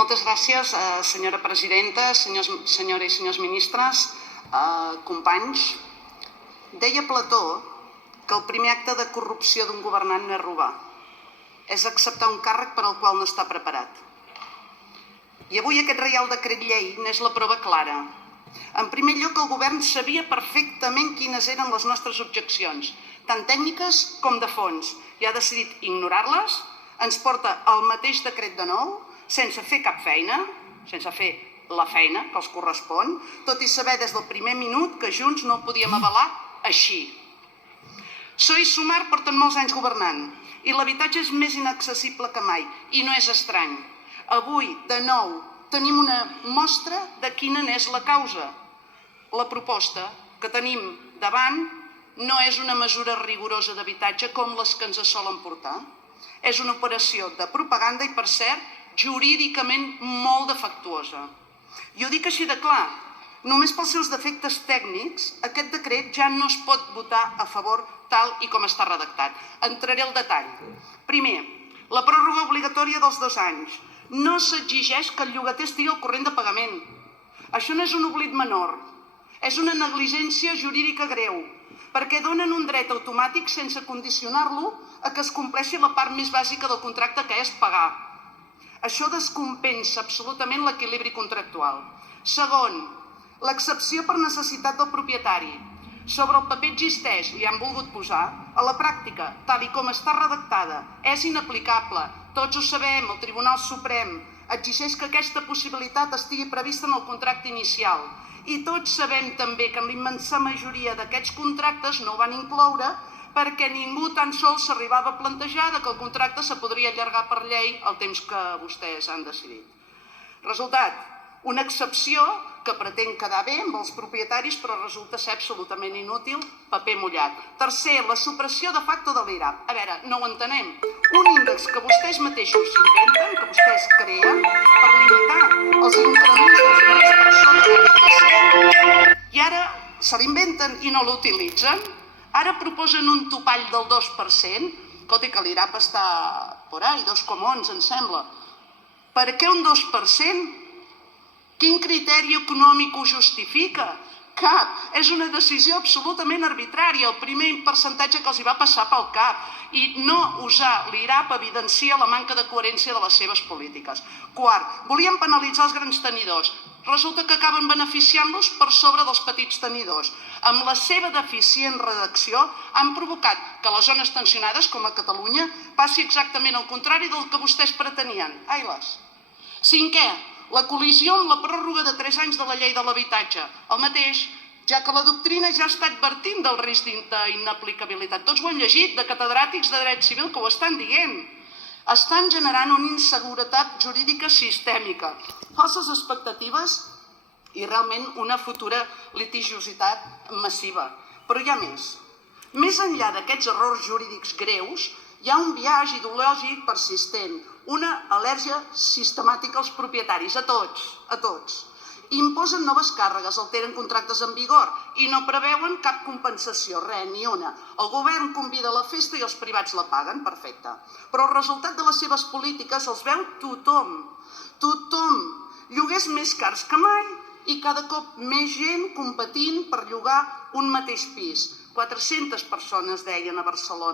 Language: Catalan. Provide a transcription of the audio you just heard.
Moltes gràcies, senyora presidenta, senyores i senyors ministres, companys. Deia Plató que el primer acte de corrupció d'un governant no és robar, és acceptar un càrrec per al qual no està preparat. I avui aquest Reial Decret Llei n'és la prova clara. En primer lloc, el govern sabia perfectament quines eren les nostres objeccions, tant tècniques com de fons, i ha decidit ignorar-les, ens porta el mateix decret de nou, sense fer cap feina, sense fer la feina que els correspon, tot i saber des del primer minut que Junts no ho podíem avalar així. PSOE i Sumar porten molts anys governant i l'habitatge és més inaccessible que mai, i no és estrany. Avui, de nou, tenim una mostra de quina n'és la causa. La proposta que tenim davant no és una mesura rigorosa d'habitatge com les que ens solen portar. És una operació de propaganda i, per cert, jurídicament molt defectuosa. I ho dic així de clar. Només pels seus defectes tècnics, aquest decret ja no es pot votar a favor tal i com està redactat. Entraré al detall. Primer, la pròrroga obligatòria dels 2 anys. No s'exigeix que el llogater estigui al corrent de pagament. Això no és un oblit menor. És una negligència jurídica greu, perquè donen un dret automàtic sense condicionar-lo a que es compleixi la part més bàsica del contracte, que és pagar. Això descompensa absolutament l'equilibri contractual. Segon, l'excepció per necessitat del propietari. Sobre el paper existeix, i han volgut posar, a la pràctica, tal i com està redactada, és inaplicable. Tots ho sabem, el Tribunal Suprem exigeix que aquesta possibilitat estigui prevista en el contracte inicial. I tots sabem també que en la immensa majoria d'aquests contractes no ho van incloure perquè ningú tan sols s'arribava a plantejar que el contracte se podria allargar per llei el temps que vostès han decidit. Resultat, una excepció que pretén quedar bé amb els propietaris però resulta ser absolutament inútil, paper mullat. Tercer, la supressió de facto de l'IRAP. A veure, no ho entenem. Un índex que vostès mateixos s'inventen, que vostès creen, per limitar els increments dels drets per sobre del 20%, i ara se l'inventen i no l'utilitzen. Ara proposen un topall del 2%, escolti que l'IRAP està por ahí, 2,11 em sembla. Per què un 2%? Quin criteri econòmic ho justifica? Cap. És una decisió absolutament arbitrària, el primer percentatge que els hi va passar pel cap. I no usar l'IRAP evidencia la manca de coherència de les seves polítiques. Quart, volien penalitzar els grans tenidors. Resulta que acaben beneficiant-los per sobre dels petits tenidors. Amb la seva deficient redacció han provocat que a les zones tensionades, com a Catalunya, passi exactament el contrari del que vostès pretenien. Ai-les. Cinquè, la col·lisió amb la pròrroga de 3 anys de la llei de l'habitatge. El mateix, ja que la doctrina ja està advertint del risc d'inaplicabilitat. Tots ho han llegit, de catedràtics de dret civil que ho estan dient. Estan generant una inseguretat jurídica sistèmica, falses expectatives i realment una futura litigiositat massiva. Però hi ha més. Més enllà d'aquests errors jurídics greus, hi ha un biaix ideològic persistent, una al·lèrgia sistemàtica als propietaris, a tots. Imposen noves càrregues, alteren contractes en vigor i no preveuen cap compensació, res, ni una. El govern convida a la festa i els privats la paguen, perfecte. Però el resultat de les seves polítiques els veu tothom. Tothom. Lloguers més cars que mai i cada cop més gent competint per llogar un mateix pis. 400 persones deien a Barcelona.